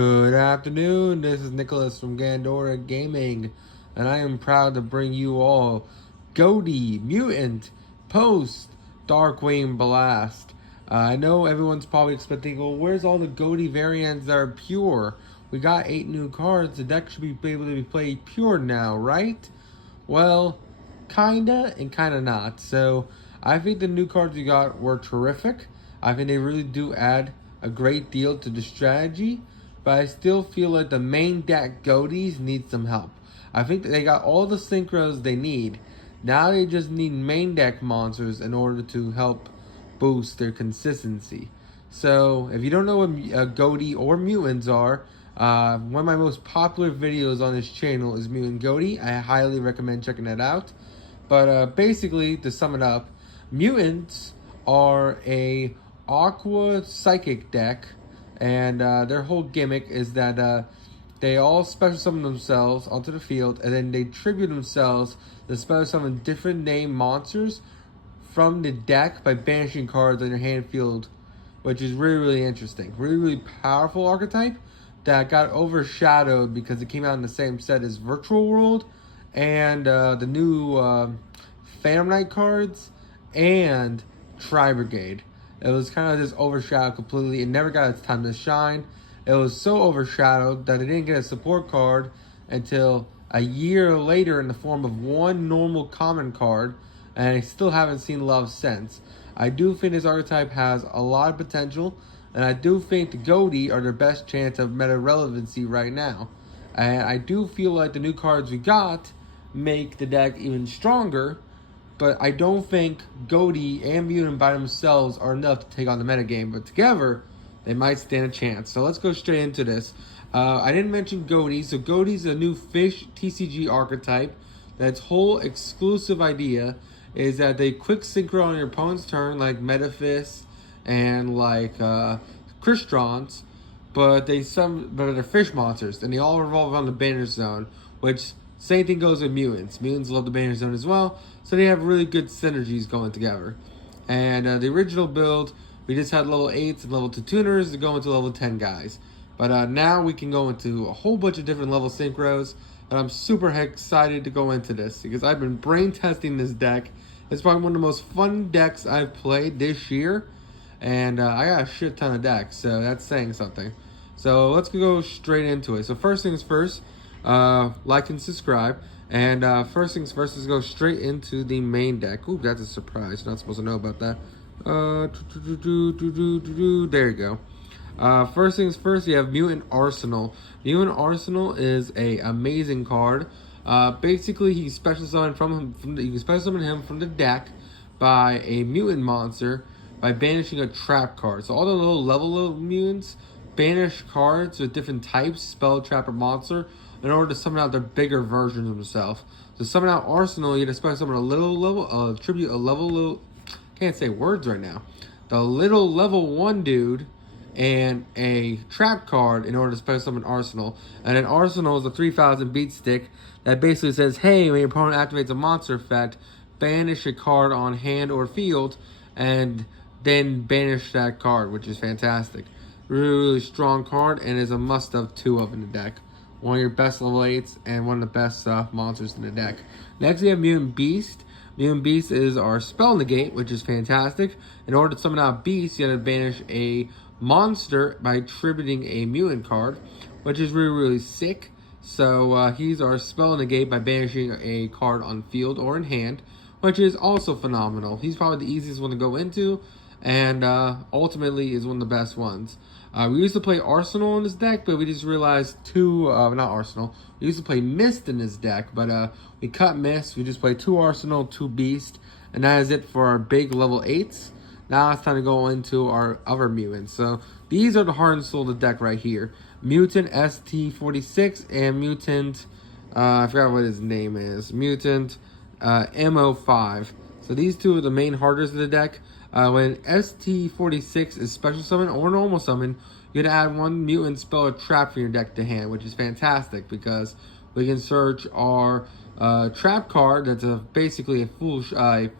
Good afternoon, this is Nicholas from Gandora Gaming, and I am proud to bring you all Ghoti, Mutant, Post, DarkWing Blast. I know everyone's probably expecting, well, where's all the Ghoti variants that are pure? We got 8 new cards, the deck should be able to be played pure now, right? Well, kinda and kinda not. So, I think the new cards we got were terrific. I think they really do add a great deal to the strategy, but I still feel like the main deck Ghoties need some help. I think that they got all the synchros they need. Now they just need main deck monsters in order to help boost their consistency. So if you don't know what Ghoti or mutants are, one of my most popular videos on this channel is Mutant Ghoti. I highly recommend checking that out. But basically, to sum it up, mutants are a aqua psychic deck, and their whole gimmick is that they all special summon themselves onto the field, and then they tribute themselves to special summon different name monsters from the deck by banishing cards on your hand field, which is really interesting. Really powerful archetype that got overshadowed because it came out in the same set as Virtual World and the new Phantom Knight cards and Tri Brigade. It was kind of just overshadowed completely. It never got its time to shine. It was so overshadowed that it didn't get a support card until a year later in the form of one normal common card, and I still haven't seen love since. I do think this archetype has a lot of potential, and I do think the Ghoti are their best chance of meta relevancy right now. And I do feel like the new cards we got make the deck even stronger, but I don't think Ghoti and Mutant by themselves are enough to take on the metagame, but together, they might stand a chance. So let's go straight into this. I didn't mention Ghoti, so Ghoti's a new fish TCG archetype. That's whole exclusive idea is that they quick synchro on your opponent's turn, like Metaphys and like Crystron's, but they're fish monsters, and they all revolve around the banner zone, which same thing goes with mutants. Mutants love the banner zone as well, so they have really good synergies going together. And the original build, we just had level 8s and level 2 tuners to go into level 10 guys. But now we can go into a whole bunch of different level synchros, and I'm super excited to go into this because I've been brain testing this deck. It's probably one of the most fun decks I've played this year, and I got a shit ton of decks, so that's saying something. So let's go straight into it. So first things first, like and subscribe. And first things first, let's go straight into the main deck. Ooh, that's a surprise. You're not supposed to know about that. There you go. First things first, you have Mutant Arsenal. Mutant Arsenal is a amazing card. Basically, he special summon you can special summon him from the deck by a mutant monster by banishing a trap card. So all the level mutants banish cards with different types, spell, trap, or monster, in order to summon out their bigger versions of themselves. To summon out Arsenal, you have to special summon a can't say words right now. The little level 1 dude and a trap card in order to special summon Arsenal. And then Arsenal is a 3000 beat stick that basically says, hey, when your opponent activates a monster effect, banish a card on hand or field, and then banish that card, which is fantastic. Really strong card, and is a must-have 2 of in the deck. One of your best level 8s and one of the best monsters in the deck. Next, we have Mutant Beast. Mutant Beast is our spell negate, which is fantastic. In order to summon out Beast, you have to banish a monster by tributing a mutant card, which is really sick. So he's our spell negate by banishing a card on field or in hand, which is also phenomenal. He's probably the easiest one to go into, and ultimately is one of the best ones. We used to play Arsenal in this deck, but we just realized not Arsenal. We used to play Mist in this deck, but we cut Mist. We just played 2 Arsenal, 2 Beast, and that is it for our big level 8s. Now it's time to go into our other mutants. So these are the heart and soul of the deck right here. Mutant ST46 and Mutant, I forgot what his name is. Mutant MO5. So these 2 are the main hearters of the deck. When ST46 is special summon or normal summon, you can add 1 mutant spell or trap from your deck to hand, which is fantastic because we can search our trap card that's basically a full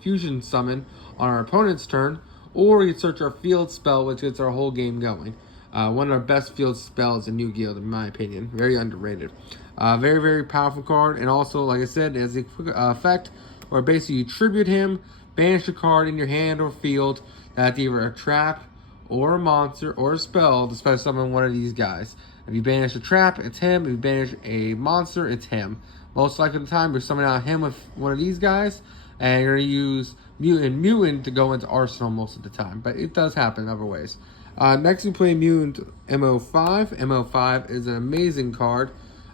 fusion summon on our opponent's turn, or you can search our field spell, which gets our whole game going. One of our best field spells in Yu-Gi-Oh! In my opinion. Very underrated. Very, very powerful card. And also, like I said, it has a quick effect where basically you tribute him, banish a card in your hand or field that's either a trap or a monster or a spell to special summon one of these guys. If you banish a trap, it's him. If you banish a monster, it's him. Most likely the time, you're summoning out him with one of these guys, and you're going to use Mutant to go into Arsenal most of the time. But it does happen other ways. Next, we play Mutant MO5. MO5 is an amazing card.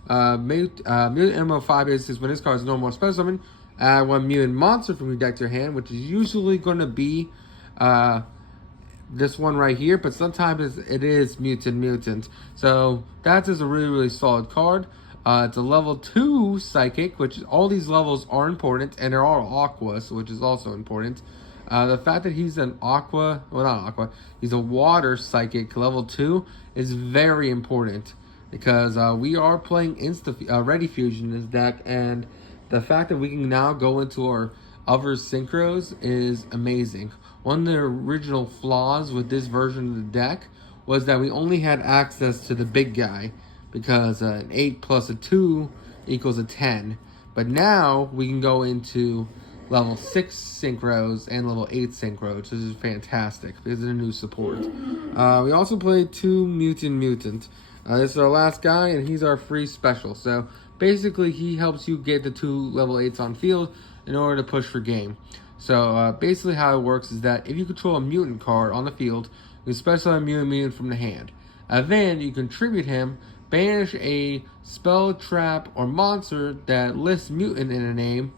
Mutant MO5 is when this card is no more special summon, add one mutant monster from your deck to your hand, which is usually going to be this one right here, but sometimes it is Mutant. So that is a really, really solid card. It's a level 2 Psychic, which all these levels are important, and they're all Aqua, so which is also important. The fact that he's an Aqua, well not Aqua, he's a Water Psychic level 2 is very important because we are playing Ready Fusion in this deck, and the fact that we can now go into our other synchros is amazing. One of the original flaws with this version of the deck was that we only had access to the big guy because an 8 plus a 2 equals a 10. But now we can go into level 6 synchros and level 8 synchros, which is fantastic because of the new support. We also played 2 Mutant. This is our last guy, and he's our free special. So basically, he helps you get the 2 level 8s on field in order to push for game. So basically how it works is that if you control a mutant card on the field, you can special a mutant from the hand. And then you can tribute him, banish a spell, trap, or monster that lists mutant in a name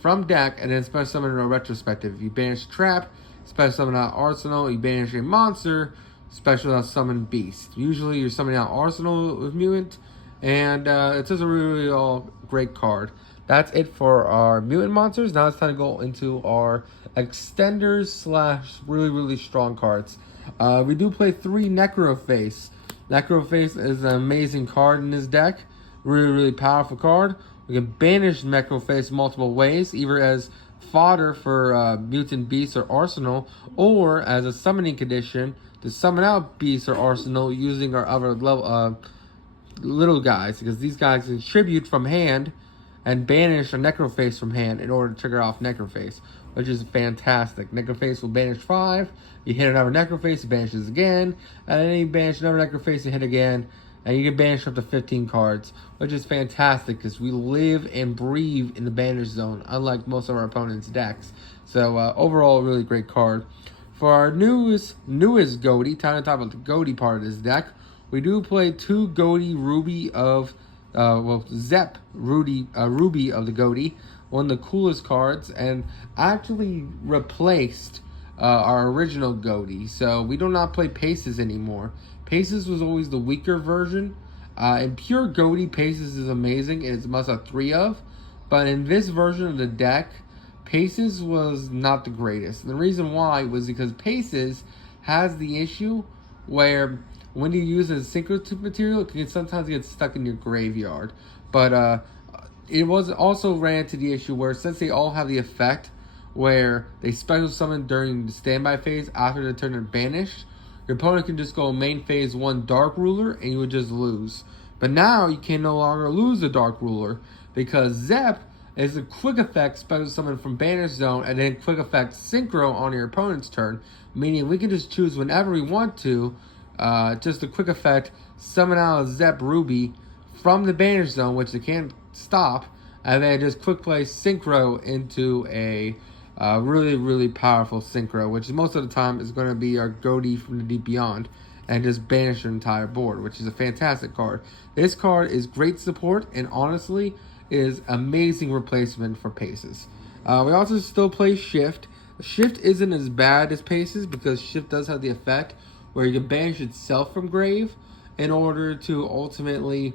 from deck, and then special summon in a retrospective. If you banish trap, special summon out Arsenal. You banish a monster, special summon beast. Usually you're summoning out Arsenal with mutant, and it's just a really all great card. That's it for our mutant monsters. Now it's time to go into our extenders / really, really strong cards. We do play 3 Necroface. Necroface is an amazing card in this deck. Really, really powerful card. We can banish Necroface multiple ways, either as fodder for mutant beasts or arsenal, or as a summoning condition to summon out beasts or arsenal using our other level little guys, because these guys can tribute from hand and banish a Necroface from hand in order to trigger off Necroface, which is fantastic. Necroface will banish 5. You hit another Necroface, it banishes again, and then you banish another Necroface and hit again, and you can banish up to 15 cards, which is fantastic because we live and breathe in the banish zone, unlike most of our opponents' decks. So overall, really great card. For our newest Ghoti, time to talk about the Ghoti part of this deck, we do play 2 Ghoti Ruby of Zep Ruby of the Ghoti, one of the coolest cards, and actually replaced our original Ghoti. So we do not play Paces anymore. Paces was always the weaker version. In pure Ghoti, Paces is amazing, and it's a must have 3 of. But in this version of the deck, Paces was not the greatest. And the reason why was because Paces has the issue where when you use a synchro material, it can sometimes get stuck in your graveyard. But it was also ran into the issue where since they all have the effect where they special summon during the standby phase after the turn are banished, your opponent can just go main phase 1 Dark Ruler and you would just lose. But now you can no longer lose the Dark Ruler because Zep is a quick effect special summon from Banish Zone and then quick effect synchro on your opponent's turn, meaning we can just choose whenever we want to, just a quick effect, summon out a Zep Ruby from the Banish Zone, which they can't stop, and then just quick play synchro into a really, really powerful synchro, which most of the time is going to be our Ghoti from the Deep Beyond, and just banish your entire board, which is a fantastic card. This card is great support, and honestly, is amazing replacement for Paces. We also still play Shift. Shift isn't as bad as Paces because Shift does have the effect where you can banish itself from grave in order to ultimately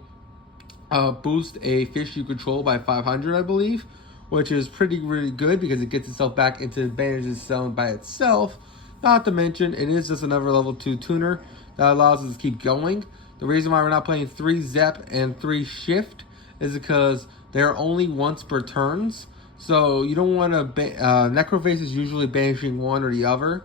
boost a fish you control by 500, I believe, which is pretty really good because it gets itself back into banishes zone by itself. Not to mention, it is just another level 2 tuner that allows us to keep going. The reason why we're not playing 3 Zep and 3 Shift is because they're only once per turns. So you don't want to... Necroface is usually banishing one or the other,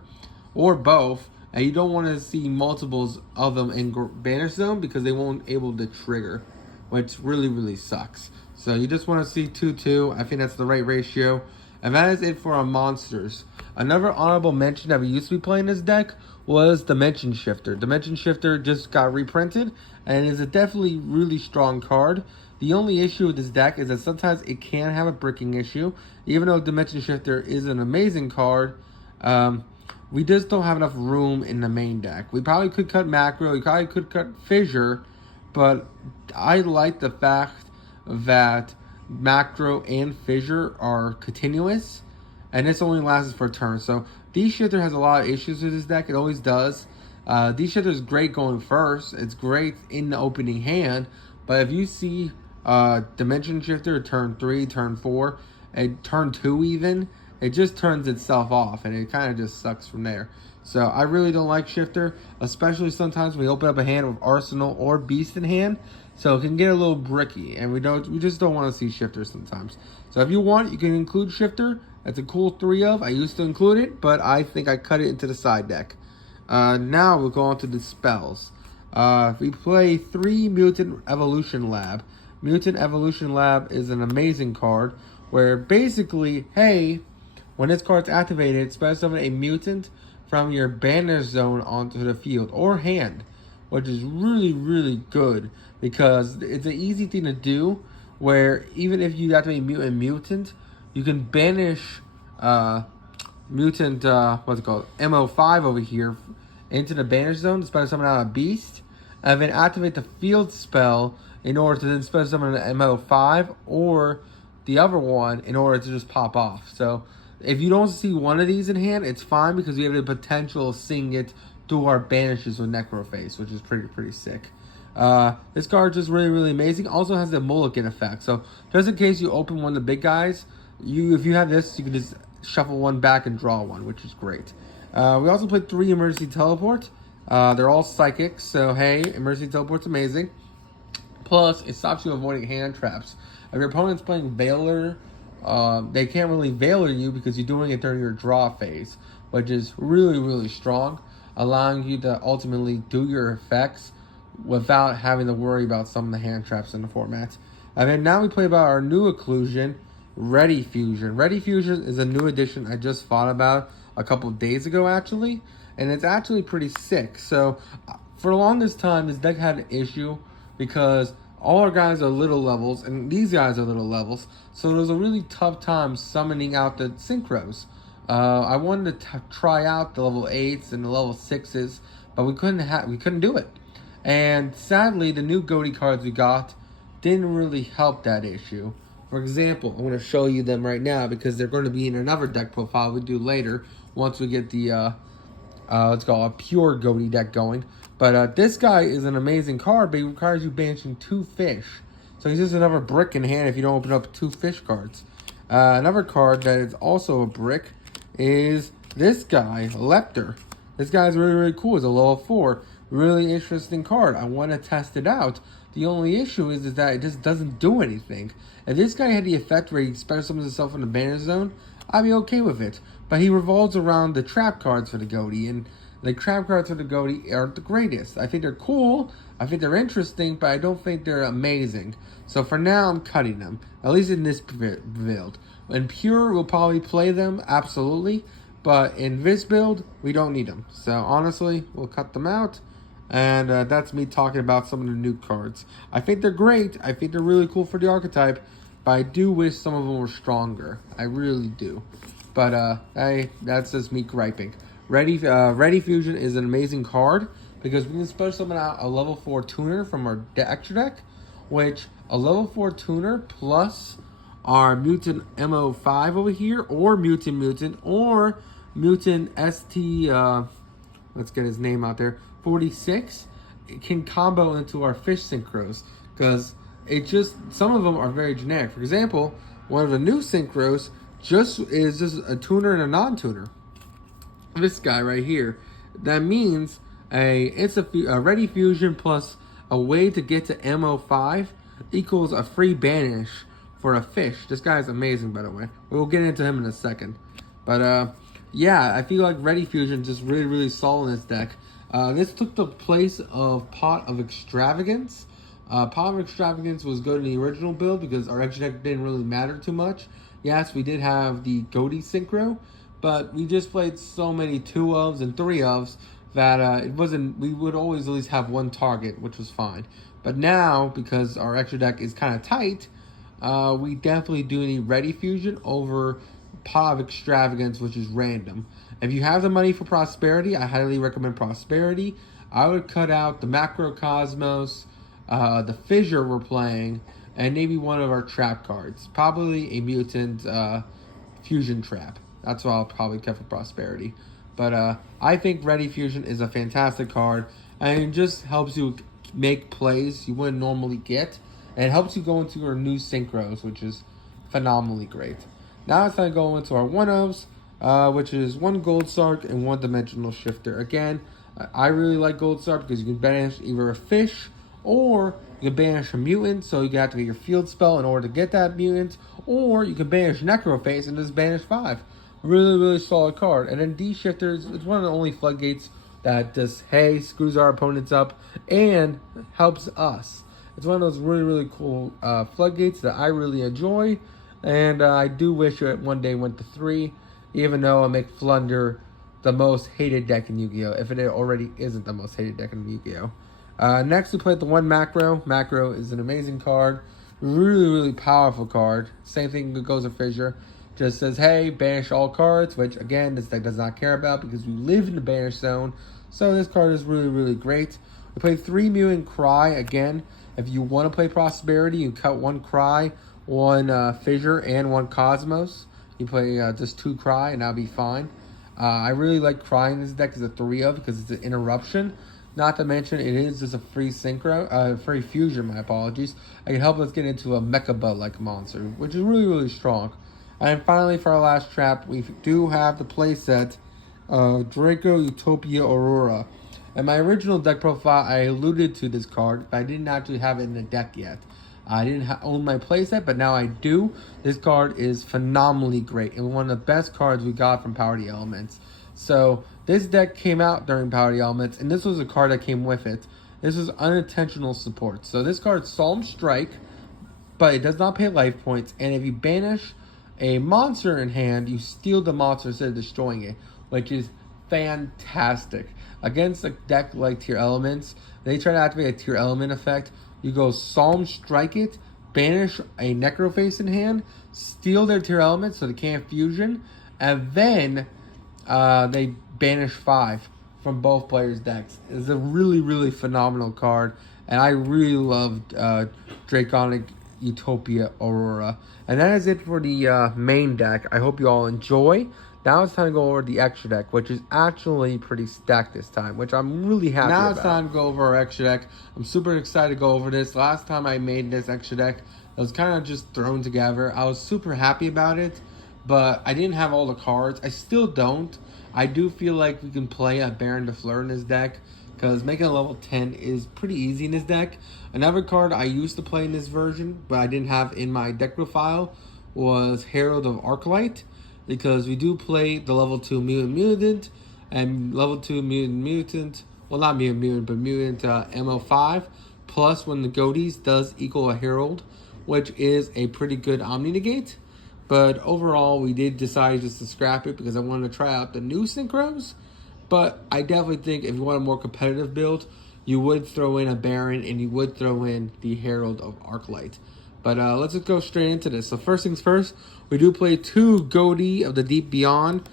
or both, and you don't want to see multiples of them in Banish Zone because they won't able to trigger, which really sucks. So you just want to see 2-2. I think that's the right ratio. And that is it for our monsters. Another honorable mention that we used to be playing this deck was Dimension Shifter. Dimension Shifter just got reprinted and is a definitely really strong card. The only issue with this deck is that sometimes it can have a bricking issue. Even though Dimension Shifter is an amazing card, we just don't have enough room in the main deck. We probably could cut Macro, we probably could cut Fissure, but I like the fact that Macro and Fissure are continuous, and this only lasts for a turn. So D-Shifter has a lot of issues with this deck. It always does. D-Shifter is great going first. It's great in the opening hand, but if you see Dimension Shifter turn 3, turn 4, and turn 2 even, it just turns itself off, and it kind of just sucks from there. So I really don't like Shifter, especially sometimes when we open up a hand with Arsenal or Beast in hand. So it can get a little bricky, and we just don't want to see Shifter sometimes. So if you want, you can include Shifter. That's a cool 3 of. I used to include it, but I think I cut it into the side deck. Now we'll go on to the spells. We play 3 Mutant Evolution Lab. Mutant Evolution Lab is an amazing card where basically, hey, when this card's activated, special summon a mutant from your banner zone onto the field or hand, which is really good because it's an easy thing to do where even if you activate Mutant, you can banish Mutant, what's it called, MO5 over here into the banner zone to special summon out a beast, and then activate the field spell in order to then special summon an MO5 or the other one in order to just pop off. So if you don't see one of these in hand, it's fine because we have the potential of seeing it through our banishes with Necroface, which is pretty sick. This card is just really amazing. Also has the mulligan effect. So just in case you open one of the big guys, if you have this, you can just shuffle one back and draw one, which is great. We also played 3 Emergency Teleport. They're all psychic, so hey, Emergency Teleport's amazing. Plus, it stops you avoiding hand traps. If your opponent's playing Veiler, they can't really Veiler you because you're doing it during your draw phase, which is really strong, allowing you to ultimately do your effects without having to worry about some of the hand traps in the format. And then now we play about our new occlusion, Ready Fusion. Ready Fusion is a new addition I just thought about a couple of days ago actually, and it's actually pretty sick. So for the longest time, this deck had an issue because all our guys are little levels, and these guys are little levels, so it was a really tough time summoning out the synchros. I wanted to try out the level 8s and the level 6s, but we couldn't do it. And sadly, the new Ghoti cards we got didn't really help that issue. For example, I'm going to show you them right now because they're going to be in another deck profile we do later once we get the let's call it a pure Ghoti deck going. But this guy is an amazing card, but he requires you banishing 2 fish. So he's just another brick in hand if you don't open up 2 fish cards. Another card that is also a brick is this guy, Lepter. This guy is really cool. It's a level 4. Really interesting card. I want to test it out. The only issue is that it just doesn't do anything. If this guy had the effect where he special summons himself in the banner zone, I'd be okay with it. But he revolves around the trap cards for the Ghoti, and the trap cards for the Ghoti aren't the greatest. I think they're cool, I think they're interesting, but I don't think they're amazing. So for now, I'm cutting them, at least in this build. In Pure, we'll probably play them, absolutely, but in this build, we don't need them. So honestly, we'll cut them out, and that's me talking about some of the new cards. I think they're great, I think they're really cool for the archetype, but I do wish some of them were stronger. I really do. But that's just me griping. Ready Fusion is an amazing card because we can special summon out a level 4 tuner from our extra deck, which a level 4 tuner plus our Mutant MO5 over here, or Mutant, or Mutant ST, let's get his name out there, 46, it can combo into our fish synchros because some of them are very generic. For example, one of the new synchros is just a tuner and a non-tuner. This guy right here. That means it's a Ready Fusion plus a way to get to MO5 equals a free banish for a fish. This guy is amazing, by the way. We'll get into him in a second. But Yeah, I feel like Ready Fusion just really solid in this deck. This took the place of Pot of Extravagance. Pot of Extravagance was good in the original build because our extra deck didn't really matter too much. Yes, we did have the Ghoti synchro, but we just played so many 2-ofs and 3-ofs that it wasn't. We would always at least have one target, which was fine. But now, because our extra deck is kind of tight, we definitely do need Ready Fusion over Pot of Extravagance, which is random. If you have the money for Prosperity, I highly recommend Prosperity. I would cut out the Macrocosmos, the Fissure we're playing, and maybe one of our trap cards. Probably a Mutant Fusion Trap. That's what I'll probably cut for Prosperity. But I think Ready Fusion is a fantastic card, and it just helps you make plays you wouldn't normally get. And it helps you go into your new synchros, which is phenomenally great. Now it's time to go into our 1-ofs, which is 1 Gold Sark and 1 Dimensional Shifter. Again, I really like Gold Sark because you can banish either a fish or you can banish a mutant, so you have to get your field spell in order to get that mutant, or you can banish Necroface and just banish 5. Really solid card. And then D-Shifter is one of the only floodgates that just, hey, screws our opponents up and helps us. It's one of those really cool floodgates that I really enjoy, and I do wish it one day went to 3, even though I make Flunder the most hated deck in Yu-Gi-Oh! If it already isn't the most hated deck in Yu-Gi-Oh! Next we played the 1 Macro. Macro is an amazing card, really powerful card. Same thing goes with Fissure. Just says, hey, banish all cards, which again, this deck does not care about because we live in the banish zone. So this card is really great. We played 3 Mutant Cry again. If you want to play Prosperity, you cut 1 Cry, 1 Fissure, and 1 Cosmos. You play just 2 Cry, and that'll be fine. I really like Cry in this deck as a 3-of because it's an interruption. Not to mention, it is just a free synchro, free fusion, my apologies. I can help us get into a Mechaba-like monster, which is really strong. And finally, for our last trap, we do have the playset of Draco Utopia Aurora. In my original deck profile, I alluded to this card, but I didn't actually have it in the deck yet. I didn't own my playset, but now I do. This card is phenomenally great and one of the best cards we got from Power the Elements. So this deck came out during Power the Elements, and this was a card that came with it. This is unintentional support. So this card Solemn Strike, but it does not pay life points, and if you banish a monster in hand, you steal the monster instead of destroying it, which is fantastic. Against a deck like Tier Elements, they try to activate a Tier Element effect. You go Solemn Strike it, banish a Necroface in hand, steal their Tier Elements so they can't fusion, and then they banish 5 from both players' decks. It's a really phenomenal card, and I really loved Draconic Utopia Aurora. And that is it for the main deck. I hope you all enjoy. Now it's time to go over the extra deck, which is actually pretty stacked this time, which I'm really happy about. Now it's time to go over our extra deck. I'm super excited to go over this. Last time I made this extra deck, it was kind of just thrown together. I was super happy about it, but I didn't have all the cards. I still don't. I do feel like we can play a Baron de Fleur in this deck, because making a level 10 is pretty easy in this deck. Another card I used to play in this version, but I didn't have in my deck profile, was Herald of Arclight, because we do play the level 2 Mutant and level 2 Mutant, well not Mutant, but Mutant MO5, plus when the Ghoties does equal a Herald, which is a pretty good Omni Negate. But overall, we did decide just to scrap it because I wanted to try out the new synchros. But I definitely think if you want a more competitive build, you would throw in a Baron and you would throw in the Herald of Arclight. But let's just go straight into this. So first things first, we do play 2 Ghoti of the Deep Beyond.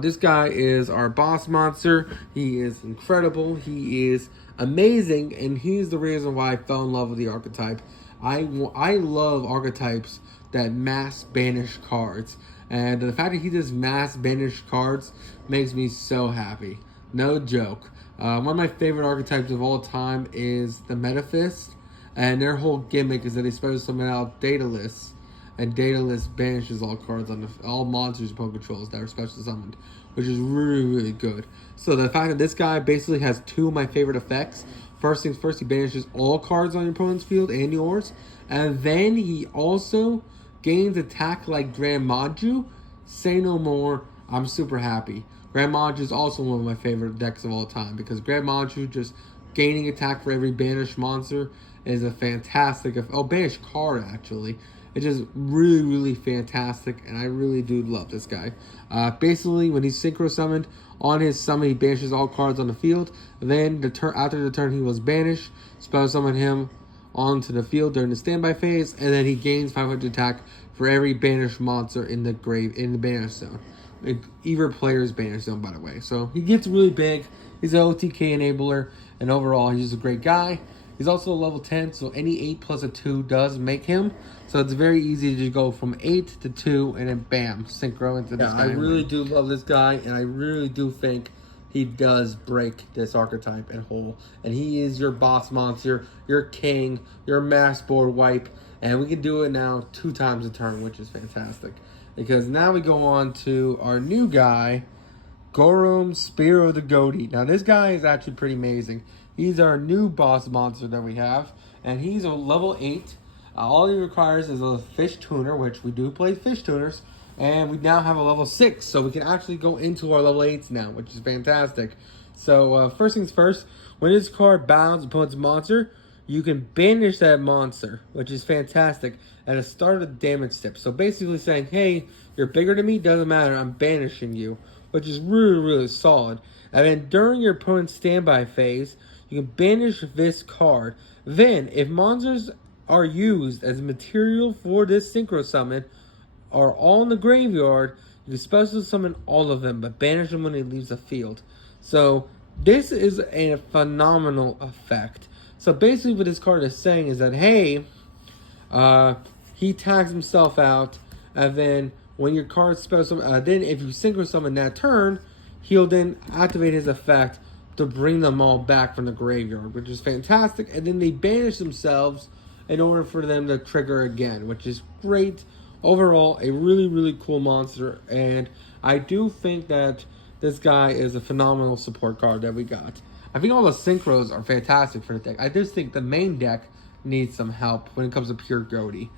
This guy is our boss monster. He is incredible. He is amazing. And he's the reason why I fell in love with the archetype. I love archetypes that mass banish cards. And the fact that he does mass banish cards makes me so happy. No joke. One of my favorite archetypes of all time is the Metaphist. And their whole gimmick is that they supposed to summon out Daedalus. And Daedalus banishes all cards on all monsters opponent controls that are special summoned, which is really good. So the fact that this guy basically has 2 of my favorite effects. First things first, he banishes all cards on your opponent's field and yours. And then he also gains attack like Grand Maju, Say No More, I'm super happy. Grand Manchu is also one of my favorite decks of all time because Grand Manchu just gaining attack for every banished monster is a fantastic. Banished card actually. It's just really, really fantastic, and I really do love this guy. Basically, when he's synchro summoned, on his summon, he banishes all cards on the field. Then, after the turn he was banished, spell summon him onto the field during the standby phase, and then he gains 500 attack for every banished monster in the banish zone. Either player's banish zone, by the way. So he gets really big. He's an OTK enabler, and overall, he's just a great guy. He's also a level 10, so any 8 plus a 2 does make him. So it's very easy to go from 8 to 2, and then bam, synchro into this guy. I really do love this guy, and I really do think he does break this archetype in whole. And he is your boss monster, your king, your mass board wipe. And we can do it now 2 times a turn, which is fantastic. Because now we go on to our new guy, Gorum, Spear of the Ghoti. Now this guy is actually pretty amazing. He's our new boss monster that we have, and he's a level 8. All he requires is a fish tuner, which we do play fish tuners, and we now have a level 6, so we can actually go into our level 8s now, which is fantastic. So first things first, when this card bounds opponent's monster, you can banish that monster, which is fantastic, at the start of the damage step. So basically saying, hey, you're bigger than me, doesn't matter, I'm banishing you, which is really, really solid. And then during your opponent's standby phase, you can banish this card. Then, if monsters are used as material for this synchro summon, are all in the graveyard, you can special summon all of them, but banish them when it leaves the field. So, this is a phenomenal effect. So basically what this card is saying is that, hey, he tags himself out, and then when your card special summon, then if you synchro summon that turn, he'll then activate his effect to bring them all back from the graveyard, which is fantastic. And then they banish themselves in order for them to trigger again, which is great. Overall, a really, really cool monster, and I do think that this guy is a phenomenal support card that we got. I think all the synchros are fantastic for the deck. I just think the main deck needs some help when it comes to pure Ghoti.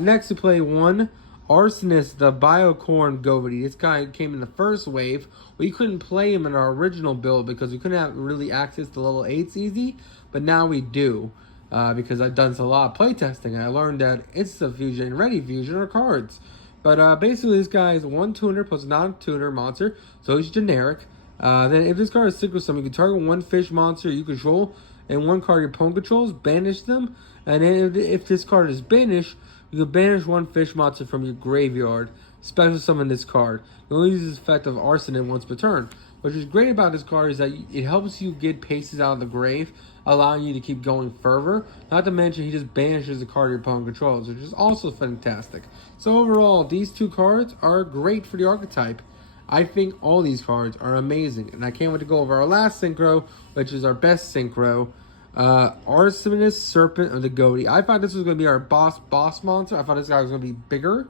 Next, we play one Arsonist, the Biocorn Ghoti. This guy came in the first wave. We couldn't play him in our original build because we couldn't have really access to level 8s easy, but now we do. Because I've done a lot of playtesting, and I learned that Insta Fusion and Ready Fusion are cards. But basically, this guy is 1 tuner plus non-tuner monster, so he's generic. Then if this card is synchro summon, you can target 1 fish monster you control and 1 card your opponent controls, banish them. And then if this card is banished, you can banish 1 fish monster from your graveyard, special summon this card. You only use this effect of Arsenal once per turn. What is great about this card is that it helps you get paces out of the grave, allowing you to keep going further. Not to mention, he just banishes the card your opponent controls, which is also fantastic. So overall, these 2 cards are great for the archetype. I think all these cards are amazing, and I can't wait to go over our last synchro, which is our best synchro, Arsonist, Serpent of the Ghoti. I thought this was going to be our boss monster. I thought this guy was going to be bigger,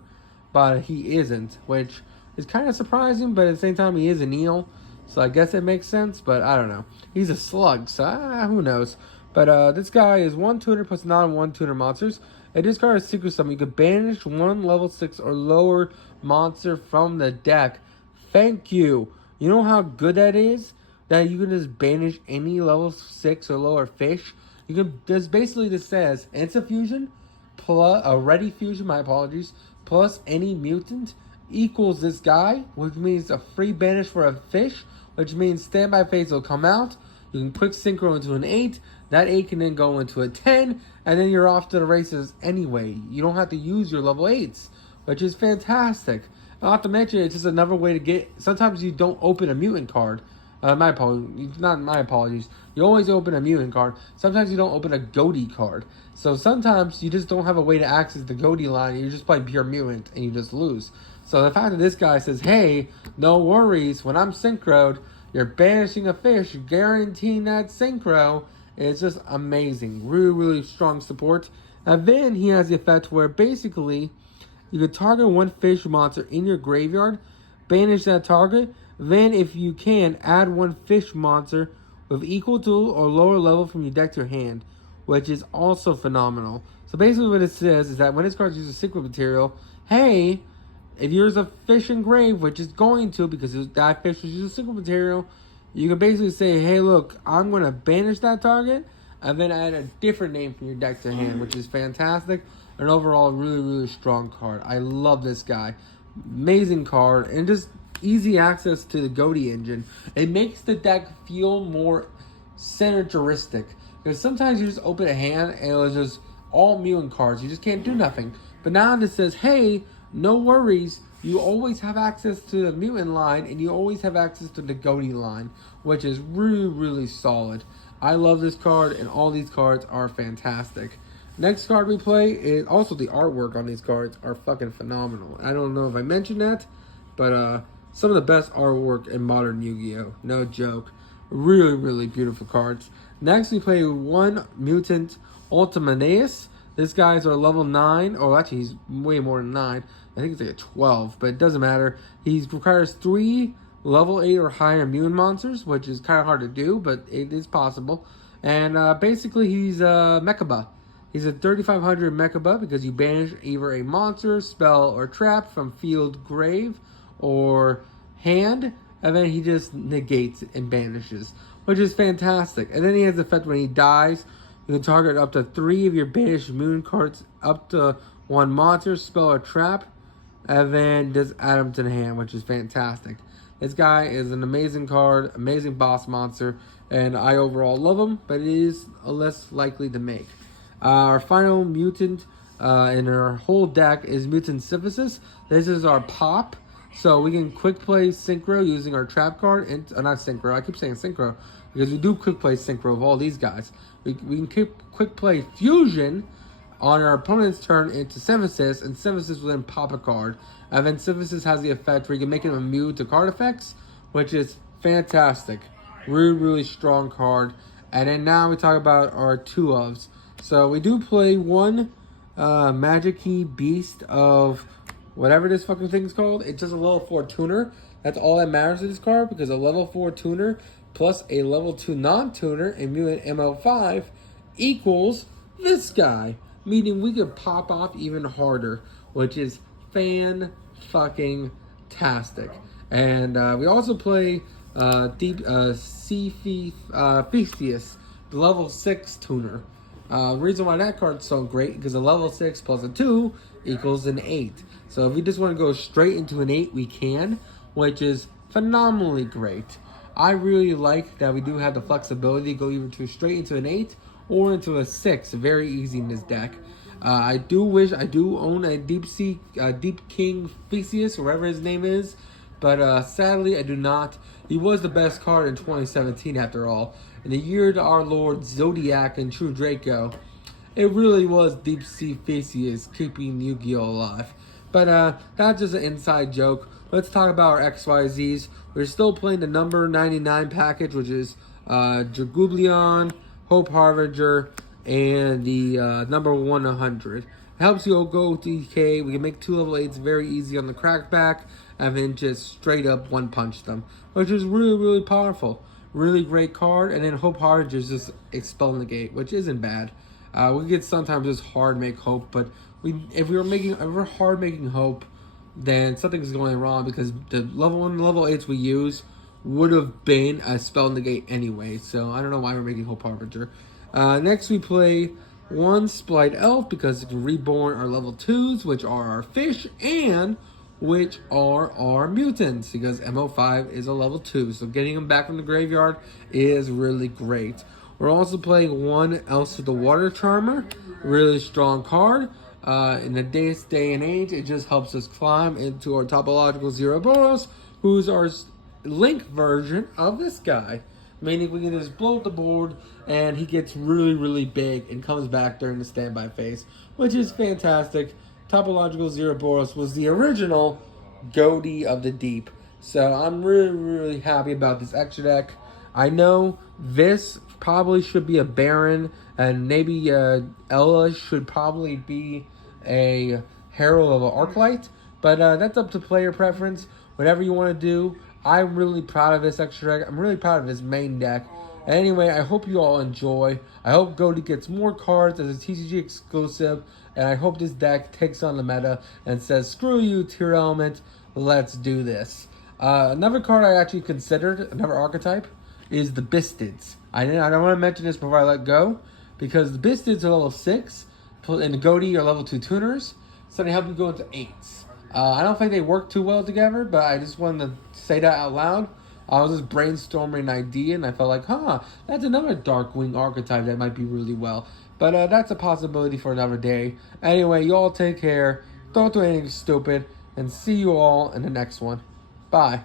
but he isn't, which is kind of surprising, but at the same time, he is an eel. So I guess it makes sense, but I don't know. He's a slug, so who knows. But this guy is 1 tuner plus non-1 tuner monsters. And this card is synchro summon. You can banish 1 level 6 or lower monster from the deck. Thank you. You know how good that is? That you can just banish any level 6 or lower fish. You can. This basically this says Insta Fusion plus a Ready Fusion. My apologies. Plus any mutant equals this guy, which means a free banish for a fish, which means standby phase will come out. You can quick synchro into an 8. That 8 can then go into a 10, and then you're off to the races anyway. You don't have to use your level 8s, which is fantastic. Not to mention, it's just another way to get. Sometimes you don't open a mutant card. My apologies, not my apologies. You always open a mutant card. Sometimes you don't open a Ghoti card. So sometimes you just don't have a way to access the Ghoti line. You just play pure mutant and you just lose. So the fact that this guy says, hey, no worries, when I'm synchroed, you're banishing a fish, guaranteeing that synchro, is just amazing. Really, really strong support. And then he has the effect where basically you can target 1 fish monster in your graveyard, banish that target, then if you can, add 1 fish monster with equal to or lower level from your deck to your hand, which is also phenomenal. So basically what it says is that when this card uses synchro material, hey, if yours a fish engrave, which is going to, because that fish is just a single material, you can basically say, hey, look, I'm going to banish that target, and then add a different name from your deck to hand, which is fantastic. An overall really, really strong card. I love this guy. Amazing card, and just easy access to the Ghoti engine. It makes the deck feel more synergistic, because sometimes you just open a hand and it's just all mutant cards. You just can't do nothing. But now it says, hey, no worries. You always have access to the mutant line, and you always have access to the Ghoti line, which is really, really solid. I love this card, and all these cards are fantastic. Next card we play is also the artwork on these cards are fucking phenomenal. I don't know if I mentioned that, but some of the best artwork in modern Yu-Gi-Oh! No joke. Really, really beautiful cards. Next we play one Mutant Ultimaneus. This guy's our level 9. Oh, actually, he's way more than 9. I think it's like a 12, but it doesn't matter. He requires 3 level 8 or higher mutant monsters, which is kind of hard to do, but it is possible. And basically, he's a Mechaba. He's a 3500 Mechaba because you banish either a monster, spell, or trap from field, grave, or hand, and then he just negates and banishes, which is fantastic. And then he has the effect when he dies, you can target up to 3 of your banished mutant cards, up to 1 monster, spell, or trap, and then just add them to the hand, which is fantastic. This guy is an amazing card, amazing boss monster, and I overall love him, but it is less likely to make. Our final mutant in our whole deck is Mutant Synthesis. This is our pop, so we can quick play Synchro using our trap card. And not Synchro, I keep saying Synchro because we do quick play Synchro of all these guys. We can quick play Fusion on our opponent's turn into Synthesis, and Synthesis will then pop a card. And then Synthesis has the effect where you can make him immune to card effects, which is fantastic. Really, really strong card. And then now we talk about our 2-ofs. So we do play one Magic Key Beast of whatever this fucking thing is called. It's just a level 4 tuner. That's all that matters to this card, because a level 4 tuner plus a level 2 non-tuner in Mutant ML5 equals this guy. Meaning we could pop off even harder, which is fan-fucking-tastic. And we also play Theseus, the level 6 tuner. The reason why that card's so great, because a level 6 plus a 2 equals an 8. So if we just want to go straight into an 8, we can, which is phenomenally great. I really like that we do have the flexibility to go either straight into an 8 or into a 6. Very easy in this deck. I do own a Deep King Theseus, whatever his name is, but sadly I do not. He was the best card in 2017 after all. In the year to our Lord Zodiac and True Draco, it really was Deep Sea Theseus keeping Yu-Gi-Oh! Alive. But that's just an inside joke. Let's talk about our XYZs. We're still playing the number 99 package, which is Jagublion, Hope Harbinger, and the number 100. It helps you go DK. We can make 2 level 8s very easy on the crackback, and then just straight up one punch them, which is really, really powerful. Really great card. And then Hope Harbinger is just expel negate, which isn't bad. We get sometimes just hard make Hope, but if we're hard making Hope, then something's going wrong, because the level 1 and level 8s we use would have been a spell negate anyway. So I don't know why we're making Hope Harbinger. Next we play one Splight Elf, because it can reborn our level 2s, which are our fish, and which are our mutants, because MO5 is a level 2. So getting them back from the graveyard is really great. We're also playing one Elsa the Water Charmer. Really strong card. In this day and age, it just helps us climb into our topological Zeroboros, who's our Link version of this guy. Meaning we can just blow up the board, and he gets really, really big and comes back during the standby phase, which is fantastic. Topological Zeroboros was the original Ghoti of the Deep. So I'm really, really happy about this extra deck. I know this probably should be a Baron, and maybe Ella should probably be a Herald of Arclight, but that's up to player preference. Whatever you want to do. I'm really proud of this extra deck. I'm really proud of his main deck. Anyway, I hope you all enjoy. I hope Ghoti gets more cards as a TCG exclusive, and I hope this deck takes on the meta and says, screw you, Tier Element, let's do this. Another card I actually considered, another archetype, is the Bistids. I don't want to mention this before I let go, because the Bistids are level 6, and the Ghoti are level 2 tuners, so they help you go into 8s. I don't think they work too well together, but I just wanted to say that out loud. I was just brainstorming an idea, and I felt like, that's another DarkWing archetype that might be really well. But that's a possibility for another day. Anyway, you all take care. Don't do anything stupid. And see you all in the next one. Bye.